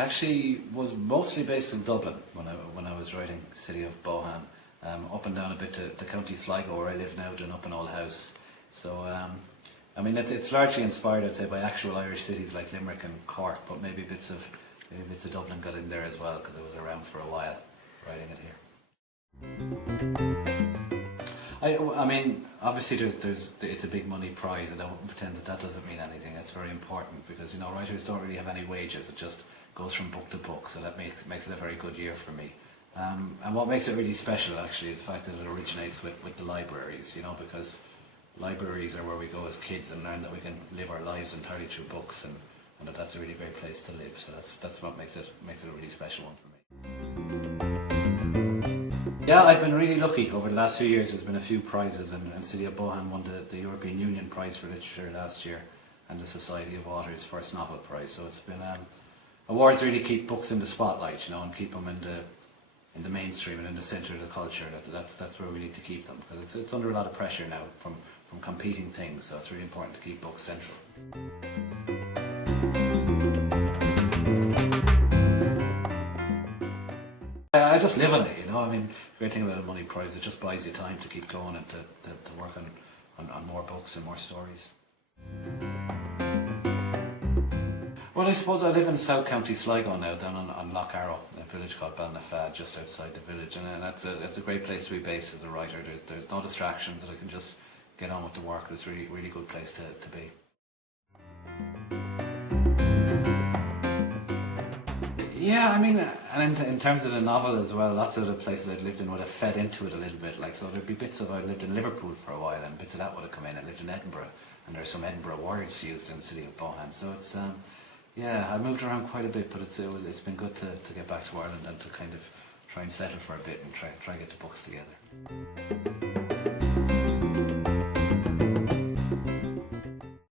Actually, was mostly based in Dublin when I was writing City of Bohane. Up and down a bit to County Sligo, where I live now, doing up an old house. So, I mean, it's largely inspired, I'd say, by actual Irish cities like Limerick and Cork, but maybe bits of Dublin got in there as well, because I was around for a while writing it here. I mean, obviously it's a big money prize, and I wouldn't pretend that doesn't mean anything. It's very important because, you know, writers don't really have any wages. It just goes from book to book, so that makes it a very good year for me. And what makes it really special actually is the fact that it originates with the libraries, you know, because libraries are where we go as kids and learn that we can live our lives entirely through books, and that that's a really great place to live. So that's what makes it a really special one for me. Yeah, I've been really lucky over the last few years. There's been a few prizes, and City of Bohane won the European Union Prize for Literature last year, and the Society of Authors First Novel Prize. So it's been awards really keep books in the spotlight, you know, and keep them in the mainstream and in the centre of the culture. That's where we need to keep them, because it's under a lot of pressure now from competing things. So it's really important to keep books central. I just live on it, you know. I mean, the great thing about a money prize, it just buys you time to keep going and to work on more books and more stories. Well, I suppose I live in South County Sligo now, down on Lough Arrow, a village called Balnafad, just outside the village, and that's a great place to be based as a writer. There's no distractions, and I can just get on with the work. It's a really good place to be. Yeah, I mean, and in terms of the novel as well, lots of the places I'd lived in would have fed into it a little bit. Like, so there'd be bits of, I lived in Liverpool for a while, and bits of that would have come in. I lived in Edinburgh, and there's some Edinburgh words used in the City of Bohane. So it's, yeah, I moved around quite a bit, but it's been good to get back to Ireland and to kind of try and settle for a bit and try get the books together.